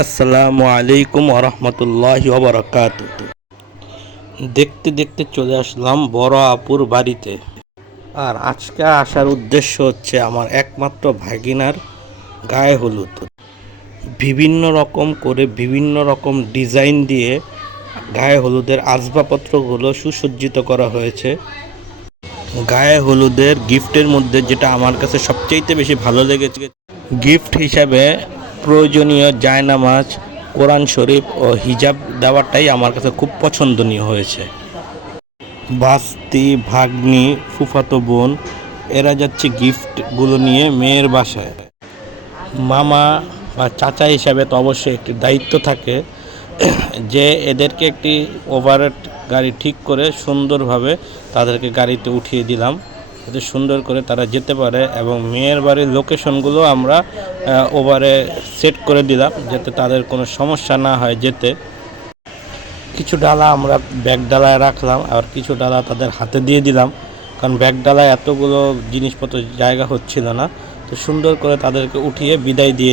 আসসালামু আলাইকুম ওরহমতুল্লাহি ওবরাকাতুহু। দেখতে দেখতে চলে আসলাম বড় আপুর বাড়িতে। আর আজকে আসার উদ্দেশ্য হচ্ছে আমার একমাত্র ভাগিনার গায়ে হলুদ। বিভিন্ন রকম করে বিভিন্ন রকম ডিজাইন দিয়ে গায়ে হলুদের আসবাবপত্রগুলো সুসজ্জিত করা হয়েছে। গায়ে হলুদের গিফটের মধ্যে যেটা আমার কাছে সবচাইতে বেশি ভালো লেগেছে, গিফট হিসাবে প্রয়োজনীয় জায়নামাজ, কোরআন শরীফ ও হিজাব দেওয়াটাই আমার কাছে খুব পছন্দনীয় হয়েছে। ভাস্তি, ভাগ্নি, ফুফাতো বোন এরা যাচ্ছে গিফটগুলো নিয়ে মেয়ের বাসায়। মামা বা চাচা হিসাবে তো অবশ্যই একটি দায়িত্ব থাকে যে এদেরকে একটি ওভারহেড গাড়ি ঠিক করে সুন্দরভাবে তাদেরকে গাড়িতে উঠিয়ে দিলাম, যাতে সুন্দর করে তারা যেতে পারে। এবং মেয়ের বাড়ির লোকেশনগুলো আমরা ওভারে সেট করে দিলাম যাতে তাদের কোনো সমস্যা না হয় যেতে। কিছু ডালা আমরা ব্যাগ ডালায় রাখলাম, আর কিছু ডালা তাদের হাতে দিয়ে দিলাম, কারণ ব্যাগ ডালায় এতগুলো জিনিসপত্র জায়গা হচ্ছিল না। তো সুন্দর করে তাদেরকে উঠিয়ে বিদায় দিয়ে